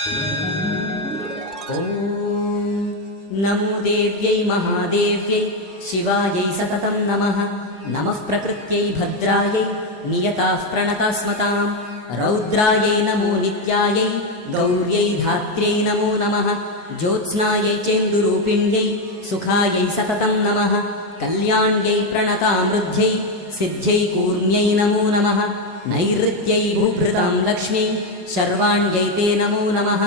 ॐ नमो देव्यै महादेव्यै शिवायै सततं नमः। नमः प्रकृत्यै भद्रायै नियताः प्रणतास्मतां। रौद्रायै नमो नित्यायै गौर्यै धात्र्यै नमो नमः। ज्योत्स्नायै चेन्दुरूपिण्यै सुखायै सततं नमः। कल्याण्यै प्रणतामृद्ध्यै सिद्ध्यै कूर्म्यै नमो नमः। नैऋत्यै भूभृतां लक्ष्मीं शर्वाण्यै ते नमो नमः।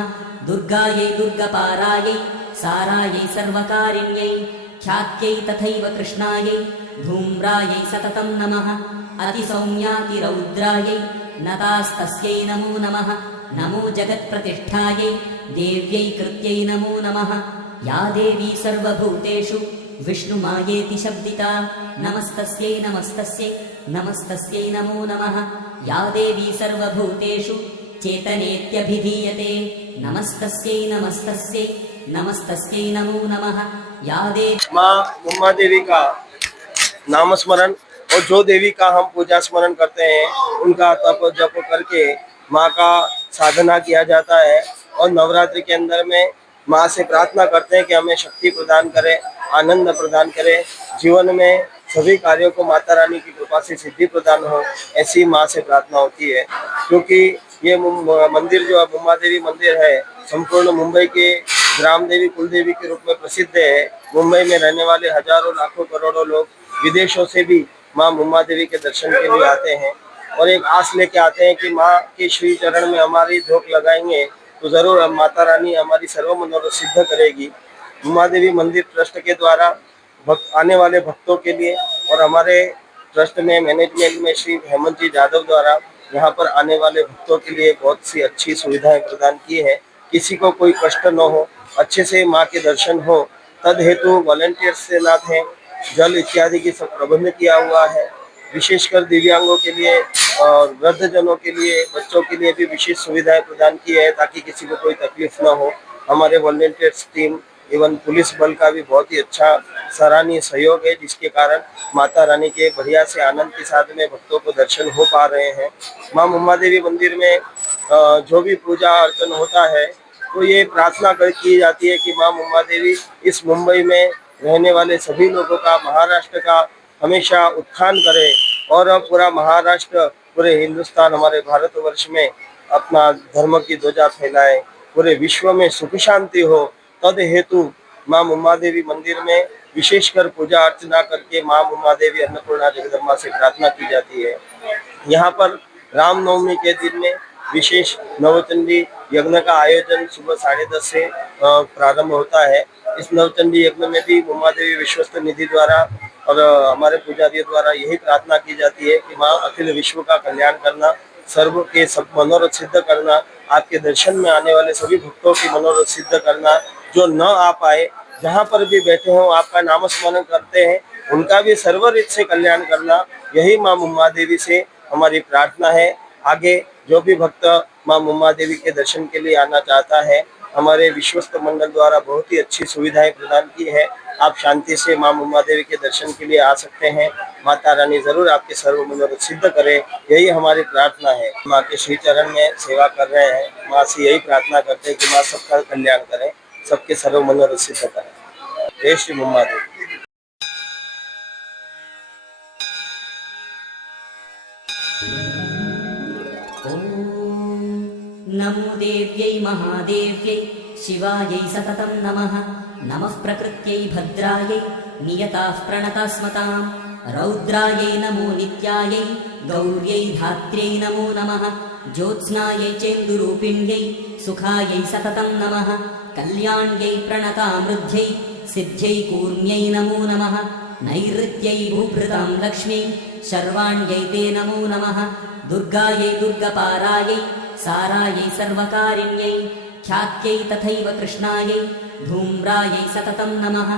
दुर्गायै दुर्गपारायै सारायै सर्वकारिण्यै ख्यात्यै तथैव कृष्णायै धूम्रायै सततं नमः। अतिसौम्यातिरौद्रायै नतास्तस्यै नमो नमः। नमो जगत्प्रतिष्ठायै देव्यै कृत्यै नमो नमः। या देवी सर्वभूतेषु विष्णुमायेति शब्दिता नमस्तस्यै नमस्तस्यै नमस्तस्यै नमो नमः। या देवी सर्वभूतेषु चेतनेत्यभिधीयते नमस्तस्यै नमस्तस्यै नमस्तस्यै नमो नमः। या देवी माँ उमा देवी का नाम स्मरण और जो देवी का हम पूजा स्मरण करते हैं उनका तप जप करके माँ का साधना किया जाता है। और नवरात्रि के अंदर में माँ से प्रार्थना करते हैं कि हमें शक्ति प्रदान करे, आनंद प्रदान करे, जीवन में सभी कार्यों को माता रानी की कृपा से सिद्धि प्रदान हो, ऐसी माँ से प्रार्थना होती है। क्योंकि ये मंदिर जो उमा देवी मंदिर है संपूर्ण मुंबई के ग्राम देवी कुल देवी के रूप में प्रसिद्ध है। मुंबई में रहने वाले हजारों लाखों करोड़ों लोग विदेशों से भी माँ उमा देवी के दर्शन के लिए आते हैं और एक आस लेके आते हैं कि माँ के श्री चरण में हमारी झोंक लगाएंगे तो जरूर हम माता रानी हमारी सर्व मनोरथ सिद्ध करेगी। उमा देवी मंदिर ट्रस्ट के द्वारा आने वाले भक्तों के लिए और हमारे ट्रस्ट में मैनेजमेंट में श्री हेमंत जी यादव द्वारा यहाँ पर आने वाले भक्तों के लिए बहुत सी अच्छी सुविधाएं प्रदान की है। किसी को कोई कष्ट न हो, अच्छे से माँ के दर्शन हो, तद हेतु वॉलेंटियर्स से नाथ हैं, जल इत्यादि की सब प्रबंध किया हुआ है। विशेषकर दिव्यांगों के लिए और वृद्धजनों के लिए, बच्चों के लिए भी विशेष सुविधाएं प्रदान की है ताकि किसी को कोई तकलीफ न हो। हमारे वॉलेंटियर्स टीम एवं पुलिस बल का भी बहुत ही अच्छा सराहनीय सहयोग है, जिसके कारण माता रानी के बढ़िया से आनंद के साथ में भक्तों को दर्शन हो पा रहे हैं। माँ उमा देवी मंदिर में जो भी पूजा अर्चन होता है तो ये प्रार्थना की जाती है कि माँ उमा देवी इस मुंबई में रहने वाले सभी लोगों का, महाराष्ट्र का हमेशा उत्थान करे और पूरा महाराष्ट्र, पूरे हिंदुस्तान, हमारे भारतवर्ष में अपना धर्म की ध्वजा फैलाए, पूरे विश्व में सुख शांति हो। तद हेतु माँ उमा देवी मंदिर में विशेषकर पूजा अर्चना करके माँ उमा देवी अन्नपूर्णा जगदम्बा से प्रार्थना की जाती है। यहाँ पर रामनवमी के दिन में विशेष नवचंडी यज्ञ का आयोजन सुबह 10:30 से प्रारंभ होता है। इस नवचंडी यज्ञ में भी उमा देवी विश्वस्त निधि द्वारा और हमारे पुजारियों द्वारा यही प्रार्थना की जाती है कि माँ अखिल विश्व का कल्याण करना, सर्व के सब मनोरथ सिद्ध करना, आपके दर्शन में आने वाले सभी भक्तों की मनोरथ सिद्ध करना, जो न आ पाए जहाँ पर भी बैठे हों आपका नाम स्मरण करते हैं उनका भी सर्वरीत से कल्याण करना, यही माँ उमा देवी से हमारी प्रार्थना है। आगे जो भी भक्त माँ उमा देवी के दर्शन के लिए आना चाहता है, हमारे विश्वस्त मंडल द्वारा बहुत ही अच्छी सुविधाएं प्रदान की है। आप शांति से माँ उमा देवी के दर्शन के लिए आ सकते हैं। माता रानी जरूर आपके सर्व मनोरथ सिद्ध करे, यही हमारी प्रार्थना है। माँ के श्री चरण में सेवा कर रहे हैं, माँ से यही प्रार्थना करते हैं कि माँ सबका कल्याण करें, सबके सर्व मनोरथ सिद्ध करें। जय श्री उमा देवी। ॐ नमो देव्यै महादेव्यै शिवायै सततं नमः। नमः प्रकृत्यै भद्रायै नियताः प्रणतास्मतां। रौद्रायै नमो नित्यायै गौर्यै धात्र्यै नमो नमः। ज्योत्स्नायै चेन्दुरूपिण्यै सुखायै सततं नमः। कल्याण्यै प्रणतामृद्ध्यै सिद्ध्यै कूर्म्यै नमो नमः। नैऋत्यै भूभृतां लक्ष्मीं शर्वाण्यै ते नमो नमः। दुर्गायै दुर्गपारायै सारायै सर्वकारिण्यै ख्यात्यै तथैव कृष्णायै धूम्रायै सततं नमः।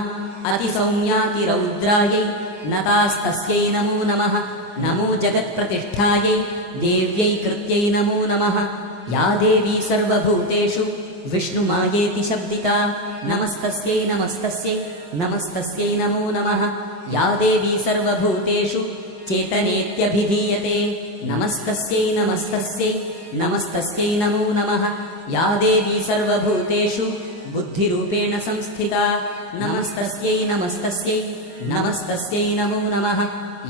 अतिसौम्यातिरौद्रायै नतास्तस्यै नमो नमः। नमो जगत्प्रतिष्ठायै देव्यै कृत्यै नमो नमः। या देवी सर्वभूतेषु विष्णुमायेति शब्दिता नमस्तस्यै नमस्तस्यै नमस्तस्यै नमो नमः। या देवी सर्वभूतेषु चेतनेत्यभिधीयते नमस्तस्यै नमस्तस्यै नमस्तस्यै नमो नमः। या देवी सर्वभूतेषु बुद्धिरूपेण संस्थिता नमस्तस्यै नमस्तस्यै नमस्तस्यै नमो नमः।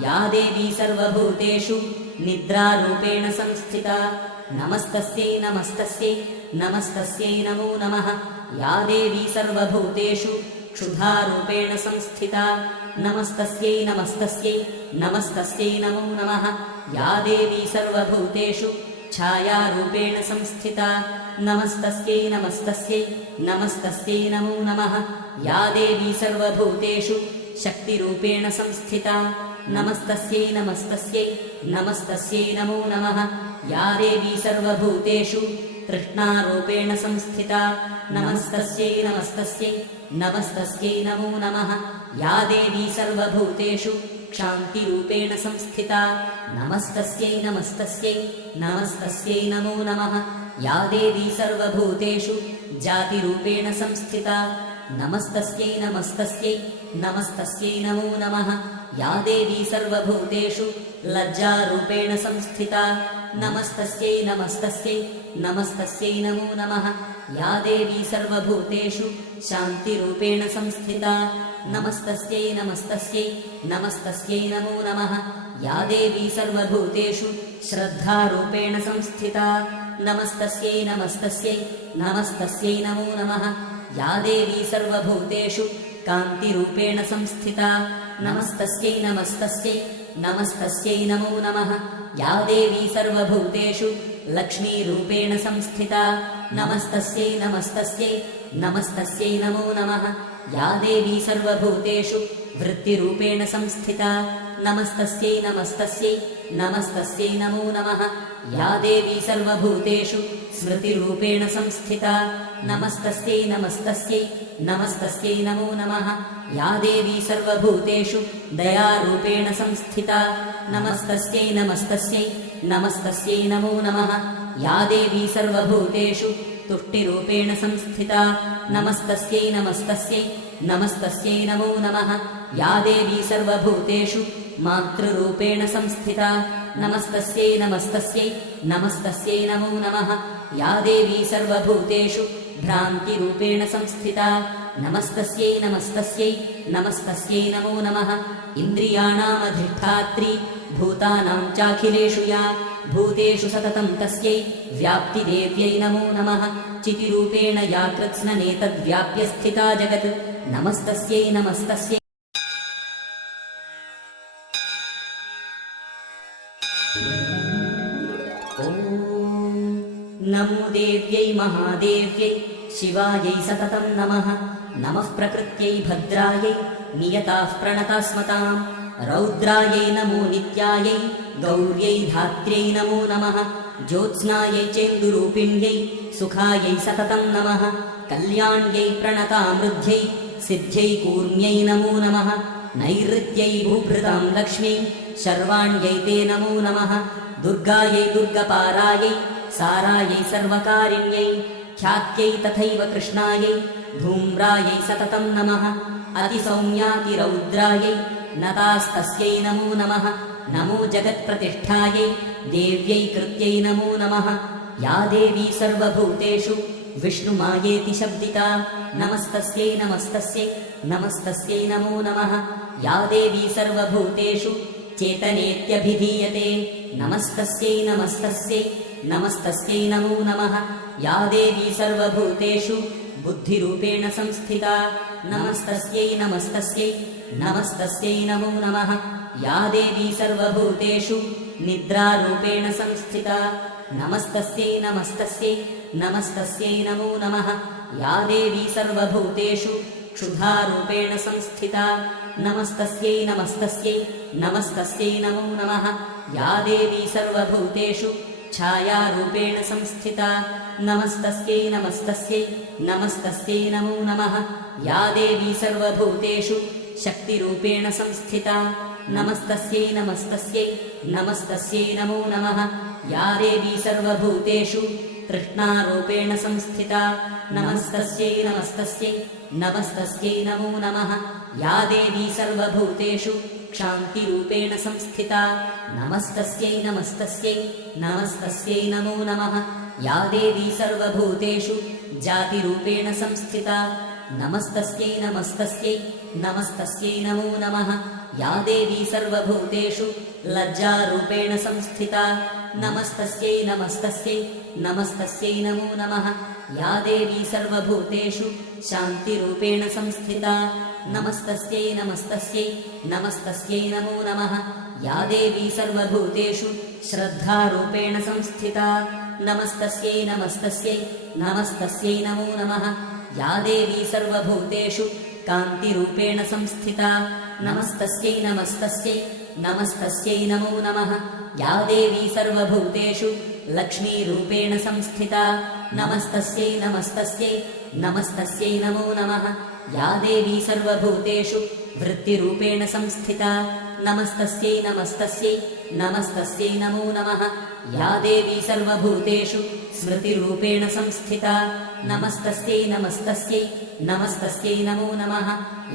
या देवी सर्वभूतेषु निद्रारूपेण संस्थिता नमस्तस्यै नमस्तस्यै नमस्तस्यै नमो नमः। या देवी सर्वभूतेषु क्षुधारूपेण संस्थिता नमस्तस्यै नमस्तस्यै नमस्तस्यै नमो नमः। या देवी सर्वभूतेषु छायारूपेण संस्थिता नमस्तस्यै नमस्तस्यै नमस्तस्यै नमो नमः। या देवी सर्वभूतेषु शक्तिरूपेण संस्थिता नमस्तस्यै नमस्तस्यै नमस्तस्यै नमो नमः। या देवी सर्वभूतेषु तृष्णारूपेण संस्थिता नमस्तस्यै नमस्तस्यै नमस्तस्यै नमो नमः। या देवी सर्वभूतेषु क्षान्तिरूपेण संस्थिता नमस्तस्यै नमस्तस्यै नमस्तस्यै नमो नमः। या देवी सर्वभूतेषु जातिरूपेण संस्थिता नमस्तस्यै नमस्तस्यै नमस्तस्यै नमो नमः। या देवी सर्वभूतेषु लज्जारूपेण संस्थिता नमस्तस्यै नमस्तस्यै नमस्तस्यै नमो नमः। या देवी सर्वभूतेषु शान्तिरूपेण संस्थिता नमस्तस्यै नमस्तस्यै नमस्तस्यै नमो नमः। या देवी सर्वभूतेषु श्रद्धारूपेण संस्थिता नमस्तस्यै नमस्तस्यै नमस्तस्यै नमो नमः। या देवी सर्वभूतेषु कान्तिरूपेण संस्थिता नमस्तस्यै नमस्तस्यै नमस्तस्यै नमो नमः। या देवी सर्वभूतेषु लक्ष्मीरूपेण संस्थिता नमस्तस्यै नमस्तस्यै नमस्तस्यै नमो नमः। या देवी सर्वभूतेषु वृत्तिरूपेण संस्थिता नमस्तस्यै नमस्तस्यै नमस्तस्यै नमो नमः। या देवी सर्वभूतेषु स्मृतिरूपेण संस्थिता नमस्तस्यै नमस्तस्यै नमस्तस्यै नमो नमः। या देवी सर्वभूतेषु दयारूपेण संस्थिता नमस्तस्यै नमस्तस्यै नमस्तस्यै नमो नमः। या देवी सर्वभूतेषु तुष्टिरूपेण संस्थिता नमस्तस्यै नमस्तस्यै नमस्तस्यै नमो नमः। या देवी सर्वभूतेषु मातृरूपेण संस्थिता नमस्तस्यै नमस्तस्यै नमस्तस्यै नमो नमः। या देवी सर्वभूतेषु भ्रान्तिरूपेण संस्थिता नमस्तस्यै नमस्तस्यै नमस्तस्यै नमो नमः। इन्द्रियाणामधिष्ठात्री भूतानां चाखिलेषु या भूतेषु सततं तस्यै व्याप्तिदेव्यै नमो नमः। चितिरूपेण या कृत्स्ननेतद्व्याप्य स्थिता जगत् नमस्तस्यै नमस्तस्यै। नमो देव्यै महादेव्यै शिवायै सततं नमः। नमः प्रकृत्यै भद्रायै नियताः प्रणतास्मताम्। रौद्रायै नमो नित्यायै गौर्यै धात्र्यै नमो नमः। ज्योत्स्नायै चेन्दुरूपिण्यै सुखायै सततं नमः। कल्याण्यै प्रणतामृद्ध्यै सिद्ध्यै कूर्म्यै नमो नमः। नैऋत्यै भूभृतां लक्ष्म्यै शर्वाण्यै ते नमो नमः। दुर्गायै दुर्गपारायै सारायै सर्वकारिण्यै ख्यात्यै तथैव कृष्णायै धूम्रायै सततं नमः। अतिसौम्यातिरौद्रायै नतास्तस्यै नमो नमः। नमो जगत्प्रतिष्ठायै देव्यै कृत्यै नमो नमः। या देवी सर्वभूतेषु विष्णुमायेति शब्दिता नमस्तस्यै नमस्तस्यै नमस्तस्यै नमो नमः। या देवी सर्वभूतेषु चेतनेत्यभिधीयते नमस्तस्यै नमस्तस्यै नमस्तस्यै नमो नमः। या देवी सर्वभूतेषु बुद्धिरूपेण संस्थिता नमस्तस्यै नमस्तस्यै नमस्तस्यै नमो नमः। या देवी सर्वभूतेषु निद्रारूपेण संस्थिता नमस्तस्यै नमस्तस्यै नमस्तस्यै नमो नमः। या देवी सर्वभूतेषु क्षुधारूपेण संस्थिता नमस्तस्यै नमस्तस्यै नमस्तस्यै नमो नमः। या देवी सर्वभूतेषु छायारूपेण संस्थिता नमस्तस्यै नमस्तस्यै नमस्तस्यै नमो नमः। या देवी सर्वभूतेषु शक्तिरूपेण संस्थिता नमस्तस्यै नमस्तस्यै नमस्तस्यै नमो नमः। या देवी सर्वभूतेषु तृष्णारूपेण संस्थिता नमस्तस्यै नमस्तस्यै नमस्तस्यै नमो नमः। या देवी सर्वभूतेषु क्षान्तिरूपेण संस्थिता नमस्तस्यै नमस्तस्यै नमस्तस्यै नमो नमः या देवी सर्वभूतेषु जातिरूपेण संस्थिता नमस्तस्यै नमस्तस्यै नमस्तस्यै नमो नमः या देवी सर्वभूतेषु लज्जारूपेण संस्थिता नमस्तस्यै नमस्तस्यै नमस्तस्यै नमो नमः या देवी सर्वभूतेषु शान्तिरूपेण संस्थिता नमस्तस्यै नमस्तस्यै नमस्तस्यै नमो नमः या देवी सर्वभूतेषु श्रद्धारूपेण संस्थिता नमस्तस्यै नमस्तस्यै नमस्तस्यै नमो नमः या देवी सर्वभूतेषु कान्तिरूपेण संस्थिता नमस्तस्यै नमस्तस्यै नमस्तस्यै नमो नमः या देवी सर्वभूतेषु लक्ष्मीरूपेण संस्थिता नमस्तस्यै नमस्तस्यै नमस्तस्यै नमो नमः या देवी सर्वभूतेषु वृत्तिरूपेण संस्थिता नमस्तस्यै नमस्तस्यै नमस्तस्यै नमो नमः या देवी सर्वभूतेषु स्मृतिरूपेण संस्थिता नमस्तस्यै नमस्तस्यै नमस्तस्यै नमो नमः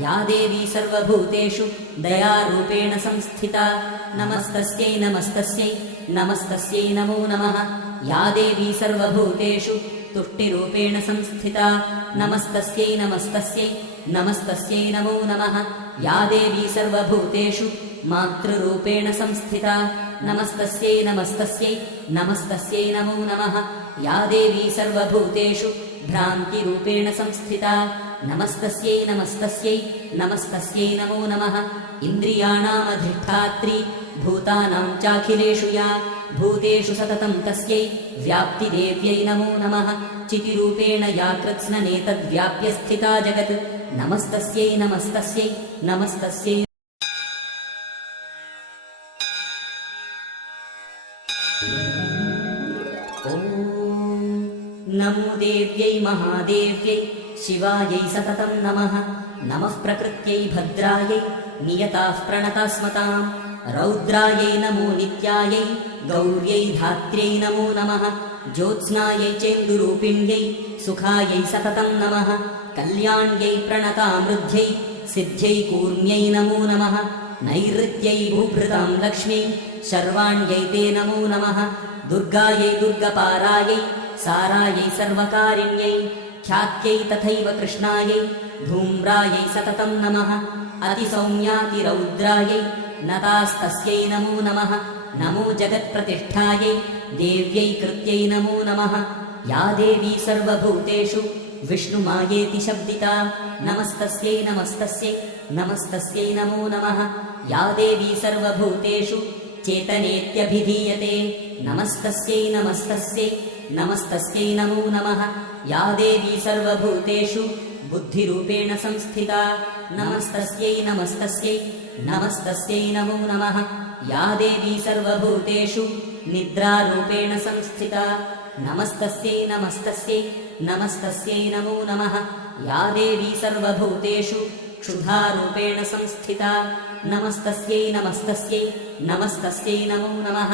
या देवी सर्वभूतेषु दयारूपेण संस्थिता नमस्तस्यै नमस्तस्यै नमस्तस्यै नमो नमः या देवी सर्वभूतेषु तुष्टिरूपेण संस्थिता नमस्तस्यै नमस्तस्यै नमस्तस्यै नमो नमः या देवी सर्वभूतेषु मातृरूपेण संस्थिता नमस्तस्यै नमस्तस्यै नमस्तस्यै नमो नमः या देवी सर्वभूतेषु भ्रान्तिरूपेण संस्थिता नमस्तस्यै नमस्तस्यै नमस्तस्यै नमो नमः इन्द्रियाणामधिष्ठात्री भूतानां चाखिलेषु या भूतेषु सततं तस्यै व्याप्तिदेव्यै नमो नमः चितिरूपेण या कृत्स्ननेतद्व्याप्य स्थिता जगत् नमस्तस्यै नमस्तस्यै नमस्तस्यै नमो देव्यै महादेव्यै शिवायै सततं नमः नमः प्रकृत्यै भद्रायै नियताः प्रणतास्मताम् रौद्रायै नमो नित्यायै गौर्यै धात्र्यै नमो नमः ज्योत्स्नायै चेन्दुरूपिण्यै सुखायै सततं नमः कल्याण्यै प्रणतामृद्ध्यै सिद्ध्यै कूर्म्यै नमो नमः नैऋत्यै भूभृतां लक्ष्म्यै शर्वाण्यै ते नमो नमः दुर्गायै दुर्गपारायै सारायै सर्वकारिण्यै ख्यात्यै तथैव कृष्णायै धूम्रायै सततं नमः अतिसौम्यातिरौद्रायै नतास्तस्यै नमो नमः नमो जगत्प्रतिष्ठायै देव्यै कृत्यै नमो नमः या देवी सर्वभूतेषु विष्णुमायेति शब्दिता नमस्तस्यै नमस्तस्यै नमस्तस्यै नमो नमः या देवी सर्वभूतेषु चेतनेत्यभिधीयते नमस्तस्यै नमस्तस्यै नमस्तस्यै नमो नमः या देवी सर्वभूतेषु बुद्धिरूपेण संस्थिता नमस्तस्यै नमस्तस्यै नमस्तस्यै नमो नमः या देवी सर्वभूतेषु निद्रारूपेण संस्थिता नमस्तस्यै नमस्तस्यै नमस्तस्यै नमो नमः या देवी सर्वभूतेषु क्षुधारूपेण संस्थिता नमस्तस्यै नमस्तस्यै नमस्तस्यै नमो नमः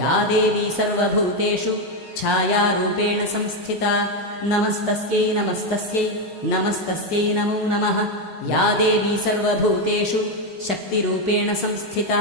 या देवी सर्वभूतेषु छायारूपेण संस्थिता नमस्तस्यै नमस्तस्यै नमस्तस्यै नमो नमः या देवी सर्वभूतेषु शक्तिरूपेण संस्थिता।